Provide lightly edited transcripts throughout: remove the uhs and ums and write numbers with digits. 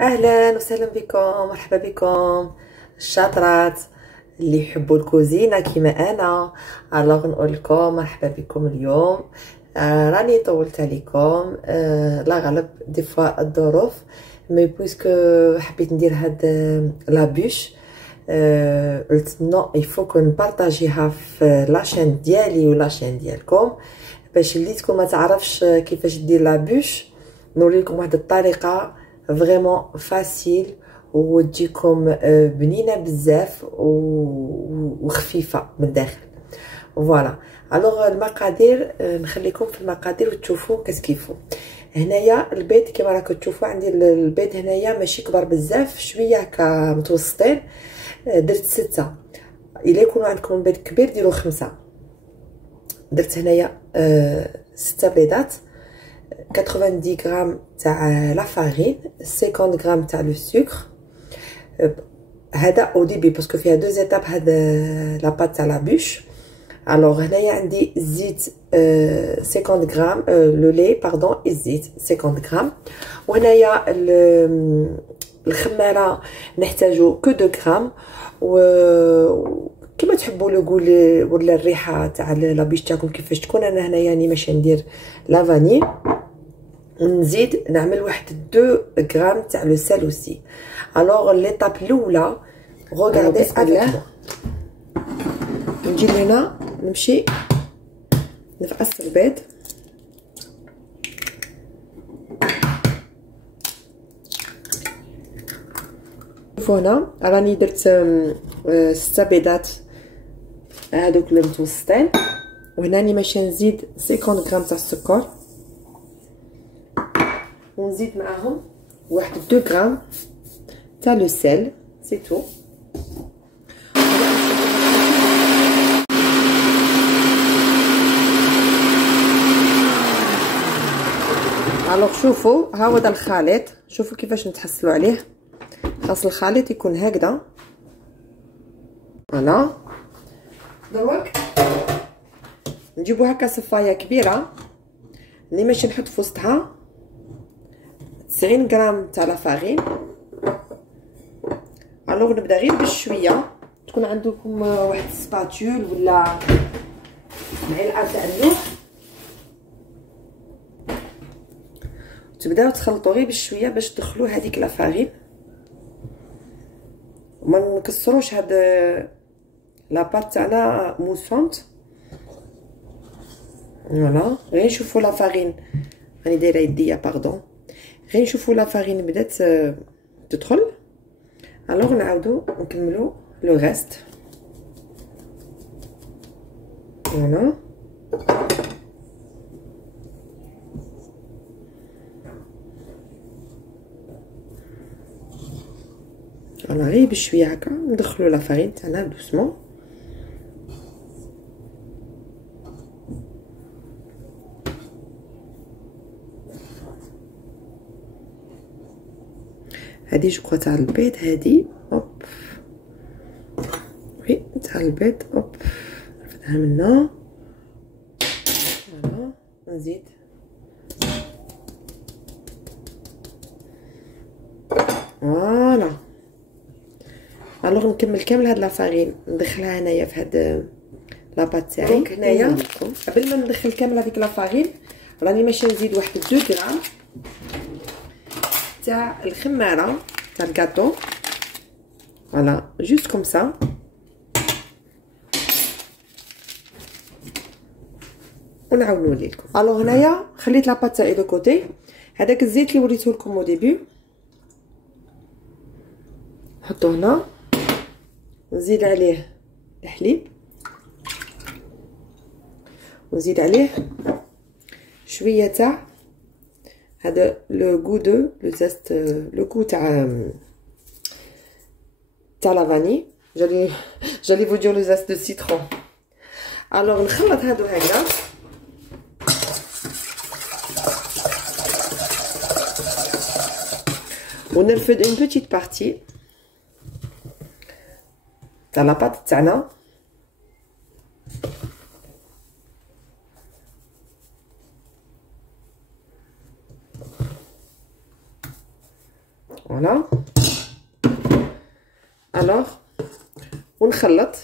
اهلا وسهلا بكم، مرحبا بكم الشاطرات اللي يحبوا الكوزينه كيما انا. الوغ نقول لكم مرحبا بكم اليوم. راني طولت عليكم، لا غالب دي فوا الظروف، مي بويسكو حبيت ندير هاد لابوش. قلت نو يفوك نبارطاجيها في لاشين ديالي ولاشين ديالكم، باش اللي تكون ما تعرفش كيفاش دير لابوش نوريكم واحد الطريقه فريمون فاسيل وتجيكم بنينه بزاف وخفيفه من الداخل. فوالا الوغ المقادير نخليكم في المقادير وتشوفوا كيفو. هنايا البيض كما راكم تشوفوا، عندي البيض هنايا ماشي كبار بزاف، شويه هكا متوسطين، درت 6. الا يكون عندكم بيض كبير ديروا 5. درت هنايا 6 بيضات، 90 غرام تاع لا فارين، 50 غرام تاع لو سكر. هذا او ديبي باسكو فيها دو زيتاب هذا لا بات تاع لا بوش. الوغ هنايا عندي الزيت 50 غرام، لو لي باردون، الزيت 50 غرام. وهنايا الخماره نحتاجو كو 2 غرام، و كما تحبوا لو غول ولا الريحه تاع لابيش تاعكم كيفاش تكون. انا هنايا يعني ماشي ندير لا فاني، ونزيد نعمل واحد 2 غرام تاع لو سال اوسي. الوغ ليطاب الاولى غوغاردي افيك، نجي لهنا نمشي نفقس البيض. شوفوا هنا راني درت 6 بيضات هادوك المتوسطين، وهنا راني ماشي نزيد 50 غرام تاع السكر، ونزيد معاهم واحد 2 غرام تاع لو سيل، سي تو. الوغ شوفوا ها هو الخليط، شوفوا كيفاش نتحصلوا عليه. خاص الخليط يكون هكذا. فوالا دروك نجيبو هكا صفايه كبيره اللي ماشي نحط في وسطها 90 غرام تاع لا فارين. الوغ نبدا غير بشويه، تكون عندكم واحد سباتول ولا معلقه تاع اللوح، تبداو تخلطوا غير بشويه باش تدخلوا هذيك لا فارين، وما نكسروش هاد لا بات تاعنا موسونت. فوالا غير نشوفوا لا فارين، راني دايره يديا باردون، غير نشوفوا لا فارين بدات تدخل. الوغ نعاودو نكملوا لو ريست. فوالا فوالا غير بشويه هكا ندخلوا لا فارين تاعنا دوسمون. هادي جو كوا تاع البيض، هادي هوب وي تاع البيض هوب نرفدها منا. فوالا نزيد فوالا. الوغ نكمل كامل هاد لا فارين ندخلها هنايا في هاد لاباط تاعي. دونك هنايا قبل ما ندخل كامل هذيك لا فارين راني ماشي نزيد واحد 2 غرام تاع الخماره تاع الكاطو. فوالا جوست كوم سا. ونعاود نولي لكم. الوغ هنايا خليت لاباط تاعي دو كوتي. هذاك الزيت اللي وريته لكم او ديبي نحطو هنا، نزيد عليه الحليب، ونزيد عليه شويه تاع هذا لو غو دو لو زست، لو غو تاع لا فاني. جالي فو دير لو زست دو سيترون. الوغ نخلط هادو هكذا، ونرفد اون بوتيت بارتي تاع لاباط تاعنا. فوالا. الوغ ونخلط.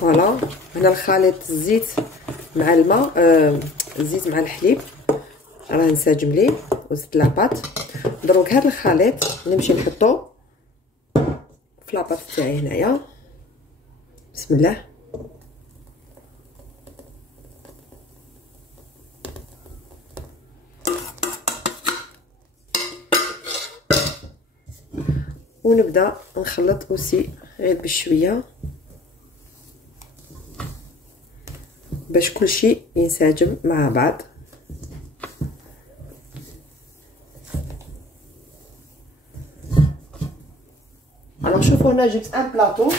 فوالا هنا الخليط الزيت مع الماء، الزيت مع الحليب راه انسجم ليه وزدت لاباط. دروك هذا الخليط نمشي نحطو في لاباط تاعي هنايا. بسم الله. ونبدا نخلط اوسي غير بشويه باش كلشي ينسجم مع بعض. الوغ شوفوا هنا جبت ان بلاطو.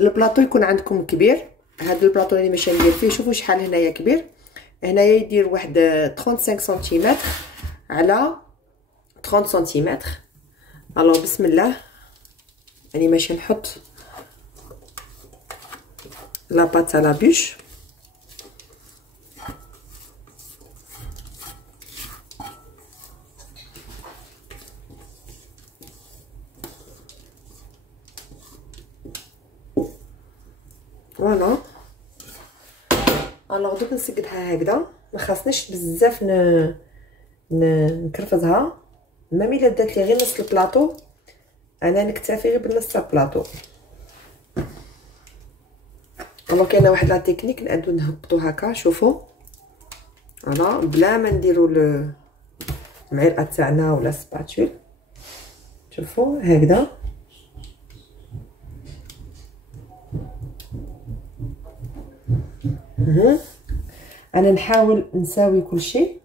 البلاطو يكون عندكم كبير. هذا البلاطو اللي ماشي ندير فيه شوفوا شحال هنايا كبير. هنايا يدير واحد 35 سنتيمتر على 30 سنتيمتر. الوغ بسم الله راني ماشي نحط لا بات على بوش. فوالا. الوغ دوك نسقدها هكذا، ما خاصنيش بزاف نكرفزها. ميم الا دات لي غير نص البلاطو انا نكتفي غير بنص البلاطو. الوغ كاينه واحد لا تكنيك نعدو نهبطو هكا شوفوا. فوالا بلا ما نديرو المعلقه تاعنا ولا سباتول. شوفوا هكذا. انا نحاول نساوي كل شيء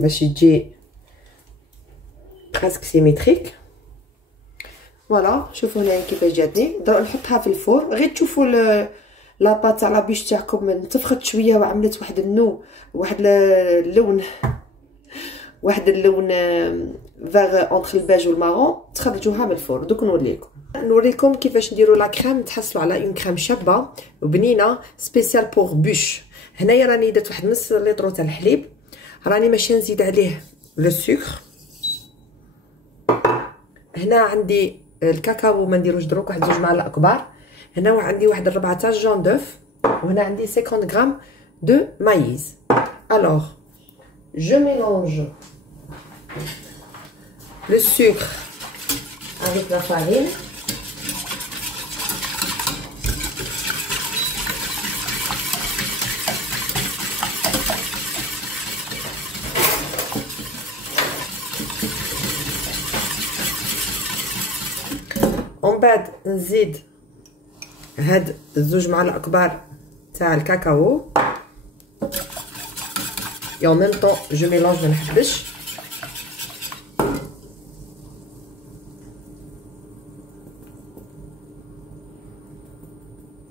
باش يجي براسك سيميتريك. فوالا شوفوا هنايا كيفاش جاتني. دابا نحطها في الفور. غير تشوفوا لاباط تاع لابيش تاعكم انتفخت شويه وعملت واحد اللون فاغ اونتر الباج والمارون. تخرجوها من الفور. دوك نوريكم كيفاش نديروا لا كريم تحصلوا على اون كريم شابه وبنينه سبيسيال بوغ بوش. هنايا راني درت واحد نص لتر تاع الحليب. راني ماشي نزيد عليه لو سكر. هنا عندي الكاكاو ما نديروش دروك، واحد 2 معالق كبار. هنا عندي واحد 4 تاع جون دوف. وهنا عندي 50 غرام دو مايز. الوغ je mélange le sucre avec la farine. ومن بعد نزيد هاد 2 معالق كبار تاع الكاكاو. et en même temps je mélange ما نحبش.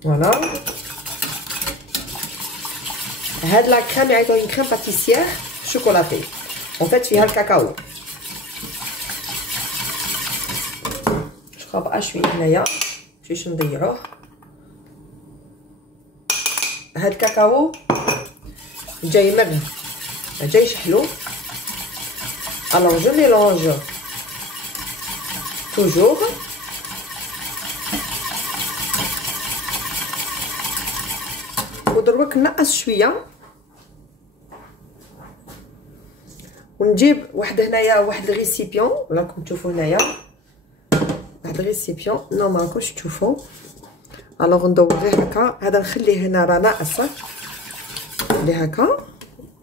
فوالا هاد لا كريم يعيطوها une crème pâtissière chocolatée en fait فيها الكاكاو. شوفوا بقى شويه هنايا باش نضيعوه. هاد الكاكاو جاي مرن جايش حلو. alors je mélange toujours. ودروك نقص شويه ونجيب واحد هنايا واحد الريسيبيون. راكم تشوفوا هنايا واحد الريسيبيون نو ما راكمش تشوفوا. الوغ ندور غير هكا. هذا نخليه هنا راه ناقص اللي هكا.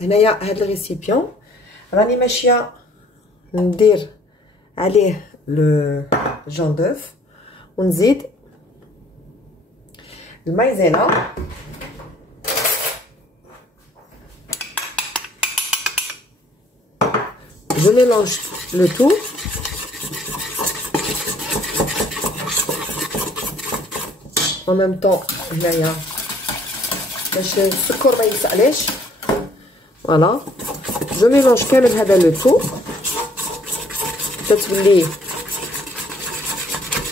هنايا هاد الريسيبيون راني ماشيه ندير عليه لو جون دوف ونزيد المايزينا. je mélange le tout. en même temps هنايا باش السكر ما يسقلاش. فوالا جو ميلونج كامل هذا لو تو. تتولي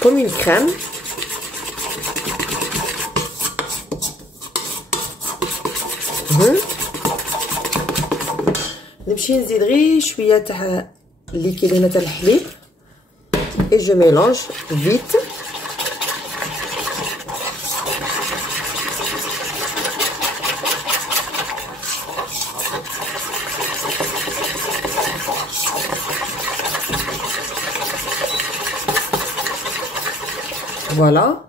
كوم اون كريم. نمشي نزيد غير شويه تاع الليكيد هنا تاع الحليب اي جو ميلونج فيت. فوالا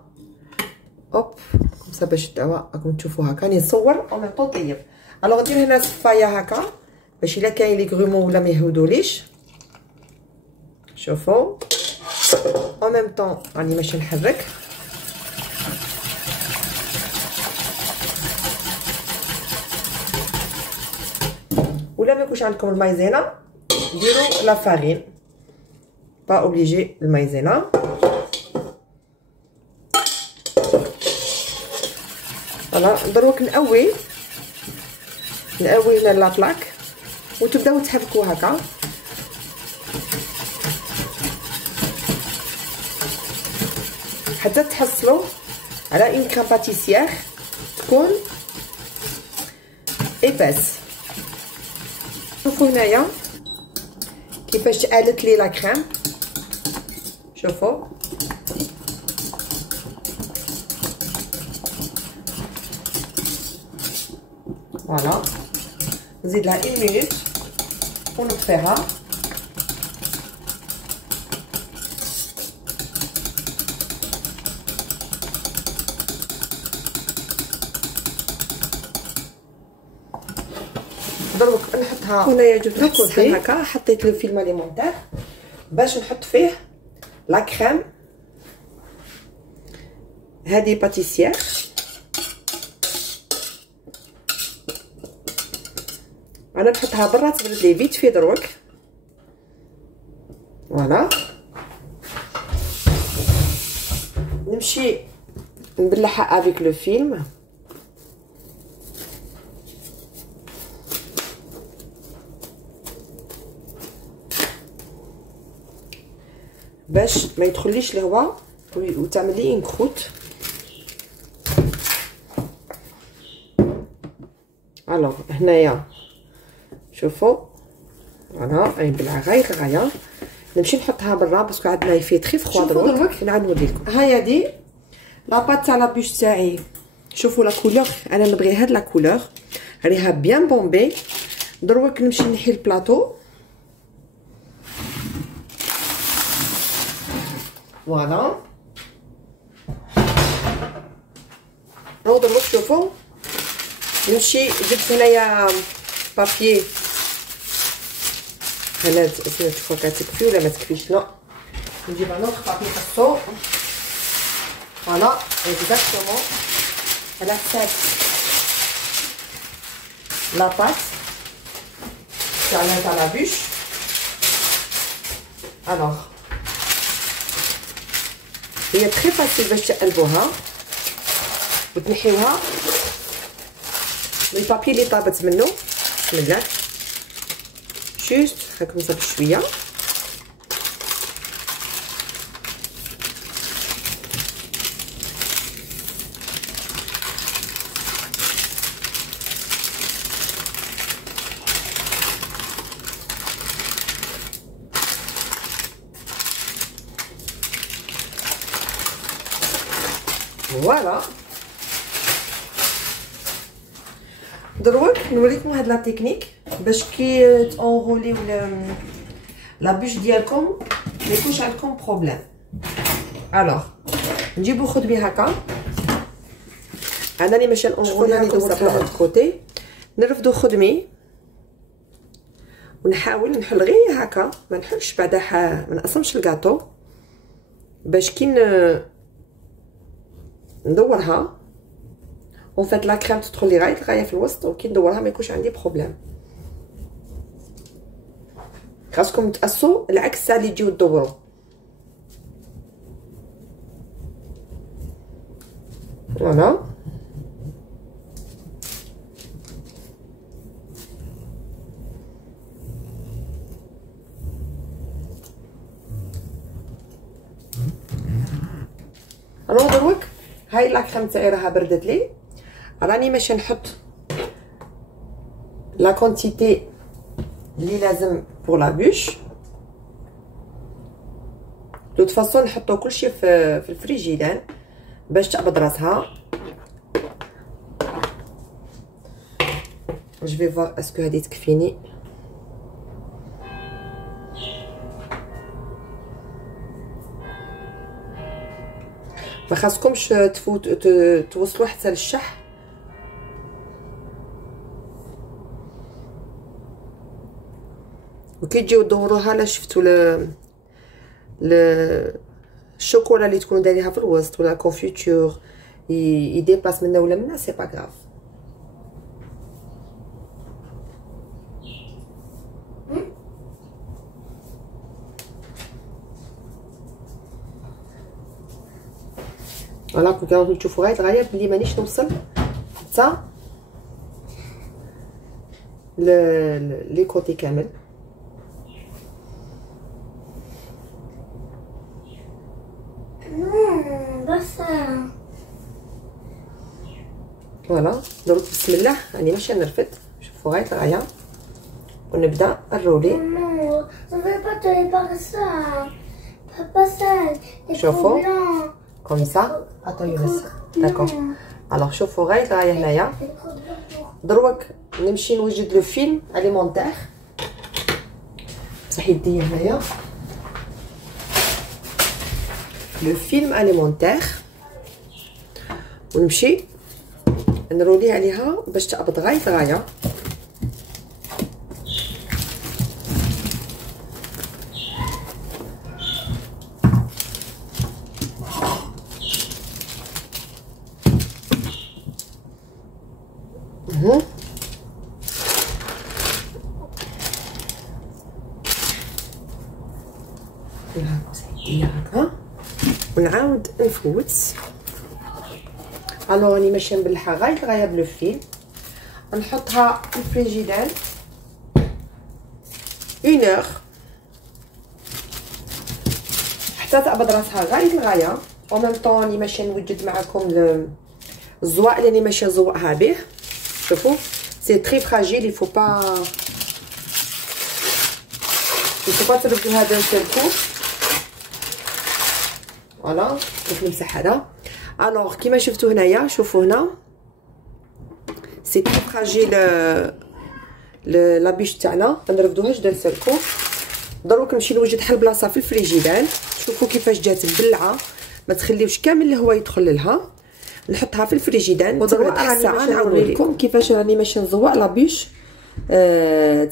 اوب كومسا باش الدواء راكم تشوفوا هكا راني نصور او ميم طون طيب. الوغ ندير هنا صفايه هكا باش الا كاين لي غرومون ولا ما يهودوليش. شوفوا او ميم طون راني ماشي نحرك. ولا ما يكونش عندكم المايزينا ديروا لا فارين با اوبليجي المايزينا. فوالا دروك نقوي هنا لا بلاك وتبداو تحركوا هكا. حتى تحصلوا على اون كريم باتيسيير تكون ايباس. شوفوا هنايا كيفاش تقالت لي لا كريم. شوفوا فوالا نزيد لها 1 مينوت ونطفيها. دروك نحطها هنايا. جبت الصحن هكا حطيت له فيلم اليمونتير باش نحط فيه لا كريم هذه باتيسيير. انا نحطها برا تبرد لي فيت في دروك. فوالا نمشي نبلعها افيك لو فيلم. باش ما يدخليش الهواء وتعمل لي ان كروت. الوغ هنايا شوفوا فوالا راني نبلعها غير غايه. نمشي نحطها برا باسكو عندنا يفي تري فخوا. دروك نعاود نوريلكم. هيا دي لاباط تاع لابوش تاعي. شوفوا لا كولور انا نبغي هاد لا كولور ريها بيان بومبي. دروك نمشي نحي البلاطو. فوالا هاو دروك شوفوا نمشي جبت هنايا بابيي هنا تشوفوا كتكفي ولا ما تكفيش. لا نجيب ان اوتر بابي قصو. فوالا اكزاكتومون على حساب لاباط تاع لابوش. الوغ هي تري فاسيل باش تقلبوها وتنحيوها. البابي اللي طابت منه بسم الله جوست هاكم صافي شويه. فوالا دروك نوريكم هاد لا تكنيك باش كي تونغوليو لا بوش ديالكم ما يكونش عندكم بروبليم. الوغ نجيبو خدمي هكا. انا اللي ماشي نونغوليها كوم سا بلا كوتي. نرفدو خدمي ونحاول نحل غير هكا ما نحلش بعدا ما نقسمش الكاطو باش كي ندورها اون فات لا كريم تدخل لي غايه في الوسط وكي ندورها ما يكونش عندي بروبليم. خاصكم تقصوا العكس تاع اللي تجيو تدوروا. فوالا الوغ دروك هاي لا كريم تاعي راها بردت لي. راني ماشي نحط لا كونتيتي اللي لازم بور لا بوش. دو فاصون نحطو كلشي في الفريجيدان باش تقبض راسها. جو في فوار اسكو هادي تكفيني. ما خاصكمش تفوت توصلوا حتى للشح. وكي تجيو تدوروها لا شفتوا الشوكولا اللي تكونوا دايريها في الوسط ولا كونفيتور يديباس منا ولا منا سي با غراف. فوالا كنتو تشوفوا غايه الغايه بلي مانيش نوصل حتى لي كوتي كامل. بس فوالا دروك بسم الله راني ماشي نرفد. شوفوا غايه الغايه ونبدا الرولي. شوفوا كوم سا. اتو يونس داكور. الوغ شوفوا غايه الغايه هنايا. دروك نمشي نوجد لو فيلم اليمونتير. صح يدي هنايا لو فيلم اليمونتير ونمشي نرولي عليها باش تقبض غايه الغايه. هكا ونعاود نفوت. الوغ راني ماشيه نبلعها غايه الغايه بلو فيل. نحطها في الفريجيدان 1 اور حتى تقبض راسها غايه الغايه. او ميم طون راني ماشيه نوجد معكم الزواق اللي راني ماشيه نزوقها به. شوفوا سي تري فراجيل. يفو با تربطوها دان سول كو. فوالا دوك نمسح هذا. الوغ كيما شفتوا هنايا شوفوا هنا سي تري فراجيل لا بيش تاعنا. ما نرفدوهاش دان سول كو. دروك نمشي نوجد حل بلاصه في الفريجيدان. شوفوا كيفاش جات مبلعه ما تخليوش كامل الهواء يدخل لها. نحطها في الفريجيدان ودروك ساعه نعاود لكم كيفاش راني ماشي نزوق لا بيش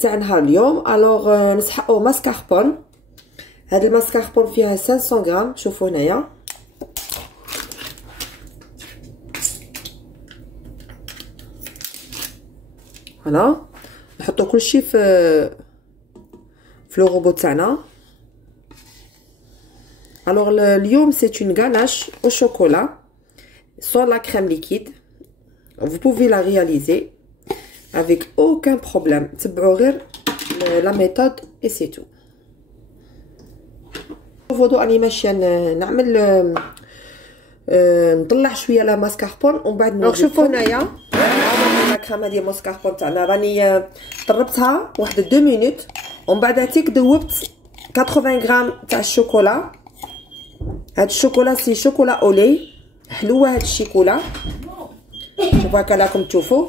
تاع نهار اليوم. الوغ نسحقوا ماسكاربون. هاد الماسكاربون فيها 500 غرام. شوفوا هنايا فوالا نحطو كلشي في لو روبو تاعنا. الوغ اليوم سي اون غاناش او شوكولا sans la crème liquide. Vous pouvez la réaliser avec aucun problème. تبعوا غير la méthode et c'est tout. شوفوا اني ماشيه نعمل نطلع شويه لا ماسكاربون ومن بعد نوريكم. شوفوا هنايا لا كريم ديال ماسكاربون تاعنا راني طربتها واحد 2 مينوت ومن بعد هاتيك دوبت 80 غرام تاع الشوكولا. هاد الشوكولا سي شوكولا اولي حلوه. هاد الشيكولا شوفوا هكا راكم تشوفوا.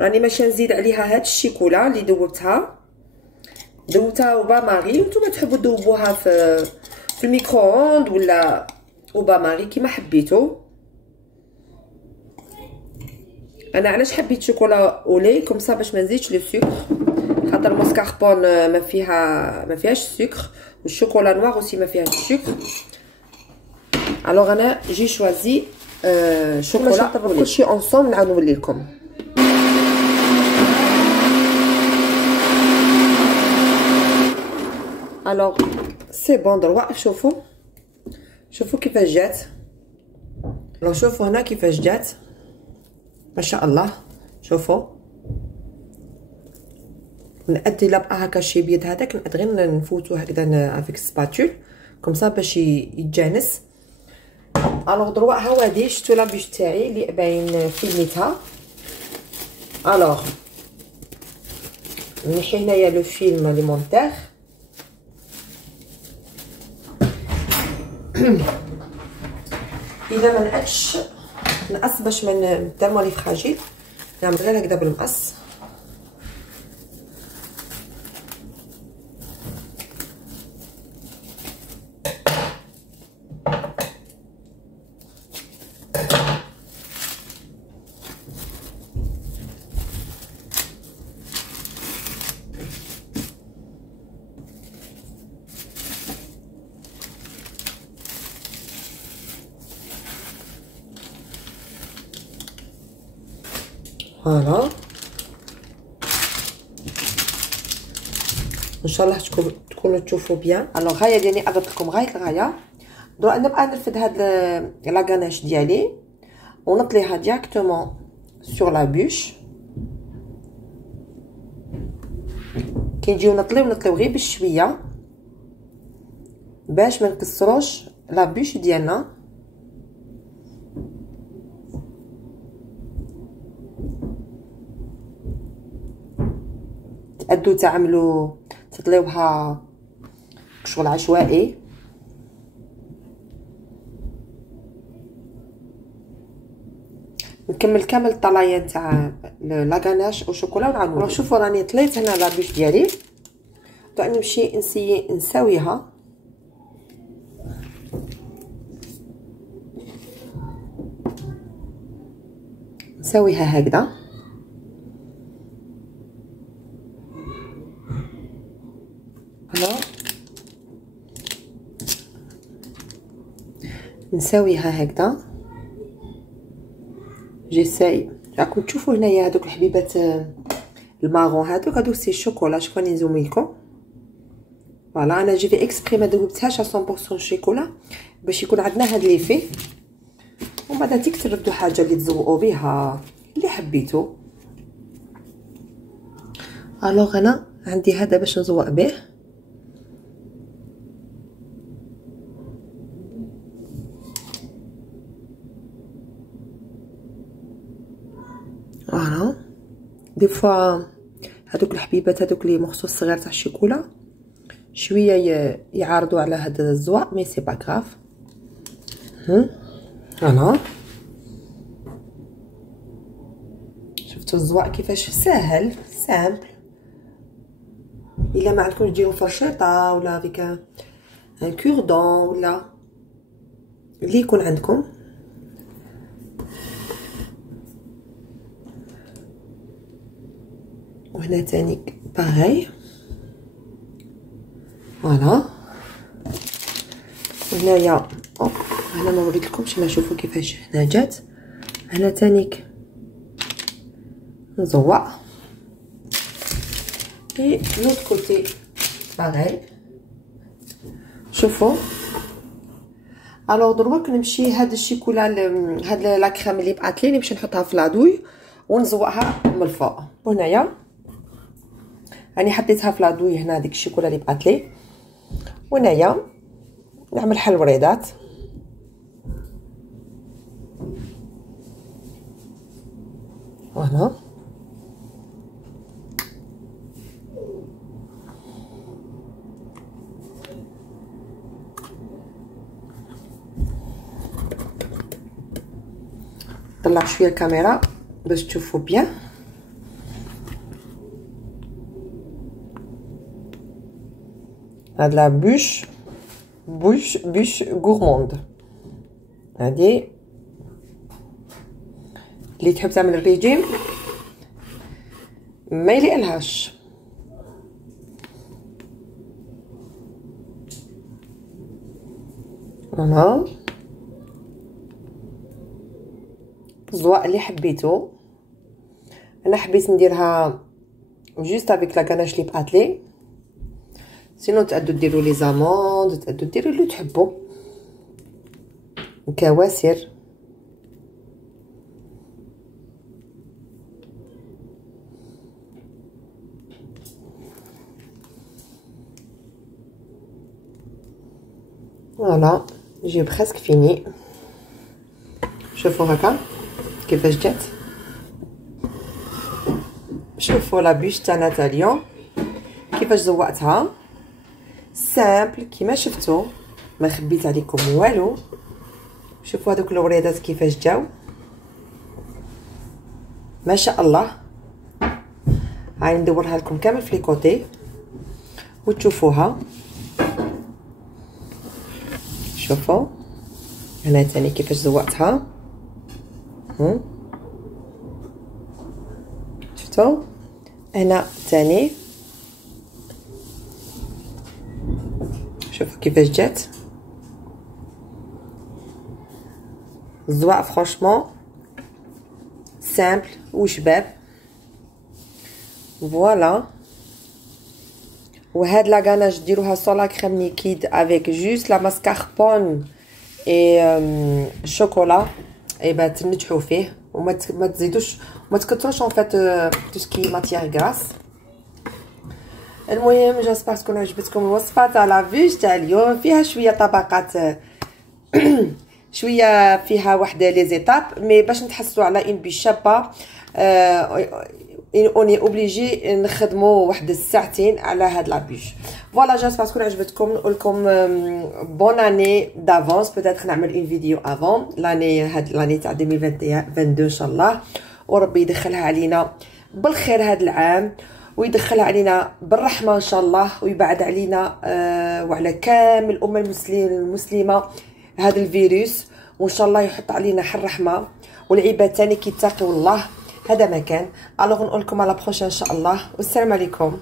راني ماشي نزيد عليها هاد الشيكولا اللي دوبتها وبا ماري. وانتم تحبوا تذوبوها في الميكرووند ولا وبا ماري كيما حبيتو. انا علاش حبيت شوكولا اولي كوم سا باش ما نزيدش لو سكر خاطر الماسكاربون ما فيهاش سكر والشوكولا نوار اوسي ما فيهاش سكر. الوغ انا جي شوازي شوكولا كلشي اونصوم نعاود نولي لكم. الوغ سي بون دروا شوفوا كيفاش جات. الوغ شوفوا هنا كيفاش جات ما شاء الله. شوفوا نأدي لبقى هكا شي بيض هذاك نقد غير نفوتو هكذا افيك سباتول كوم سا باش يتجانس. الوغ دروا ها هو هادي شفتوا لابيش تاعي اللي باين فيلميتها. الوغ نحي هنايا لو فيلم لي مونتير. اذا ما نقدش نقص باش من تالمون لي فراجيل، نعمل غير هكذا بالمقص. فوالا ان شاء الله تكونوا تشوفوا بيان. الوغ هيا ديالي قربت لكم غايه الغايه. درا نبقى نرفد هاد لا غاناش ديالي ونطليها ديريكتومون سور لا بوش. كي نجيو نطليو غير بشويه باش ما نكسروش لا بوش ديالنا. تقدو تعملوا تطليوها شغل عشوائي. نكمل كامل الطلايين تاع لاغاناش وشوكولا ونعاود. شوفوا راني طليت هنا لابيش ديالي، دونك نمشي نساويها. نساويها هكذا. نساويها هكذا. جيساي راكم تشوفوا هنايا هذوك الحبيبات المارون هذوك سي الشوكولا. شوفوا راني نزوم لكم. فوالا انا جي في اكسبري ما ذوبتهاش 100% شوكولا باش يكون عندنا هاد ليفي، ومن بعد تيك تردوا حاجه اللي تزوقوا بها اللي حبيتو. الوغ انا عندي هذا باش نزوق به. فوالا دي فوا هذوك الحبيبات هذوك لي مخصوص صغير تاع الشوكولا شويه يعارضوا على هذا الزواق، مي سي با غراف. فوالا شفتوا الزواق كيفاش ساهل سامبل. الا ما عندكمش ديروا فرشيطه ولا فيك ان كوردون ولا اللي يكون عندكم. وهنا تاني باغي. فوالا وهنايا هنا ما وريتلكمش، ما شوفوا كيفاش هنا جات. هنا تانيك نزوق اي لوط كوتي باغي. شوفوا الوغ دروك نمشي هاد الشيكولا هاد لا كريم اللي بقات لي نمشي نحطها في لادوي ونزوقها من الفوق. وهنايا راني حطيتها في لادوي هنا ديك الشيكولا اللي بقات لي. وهنايا نعمل حل وريضات. فوالا طلع شويه الكاميرا باش تشوفوا بيان. هاد لا بوش غورموند هادي اللي تحب تعمل الريجيم ما يليقلهاش. فوالا الزواق اللي حبيتو. انا حبيت نديرها جوست افيك لا غاناش اللي بقات لي، سينو تقدروا ديروا لي زاموند، تقدروا ديروا اللي تحبوا كواسر. فوالا جي بريسك فيني. شوفوا هكا كيفاش جات. شوفوا لا بيش تاعنا تاع اليوم كيفاش زوقتها سامبل كيما شفتوا، ما خبيت عليكم والو. شوفوا هذوك الوريدات كيفاش جاو ما شاء الله. هاي ندورها لكم كامل في لي كوتي وتشوفوها. شوفوا هنا تاني كيفاش زوقتها. شفتوا هنا تاني شوفوا كيفاش جات الزواق. فرانشمون سامبل وشباب. فوالا. وهاد لا غاناج ديروها سو لا كريم ليكيد افيك جوست لا ماسكاربون اي شوكولا. اي با تنجحوا فيه وما تزيدوش وما تكثروش ان فات تو سكي ماتيير غراس. المهم جاسبر تكون عجبتكم الوصفه تاع لا فيش تاع اليوم. فيها شويه طبقات شويه فيها واحده لي زيتاب مي باش نتحصلوا على ان بيش شابه اوني اوبليجي نخدموا واحد الساعتين على هاد لا بيش. فوالا جاسبر تكون عجبتكم. نقول لكم بون اني دافونس. بوتيتر نعمل اون فيديو افون لاني هاد لاني تاع 2022 ان شاء الله، وربي يدخلها علينا بالخير هاد العام ويدخلها علينا بالرحمه ان شاء الله، ويبعد علينا وعلى كامل الامه المسلمه هذا الفيروس، وان شاء الله يحط علينا حر رحمه والعباد تاني كيتقوا الله. هذا ما كان. الوغ نقول لكم على بروشين ان شاء الله، والسلام عليكم.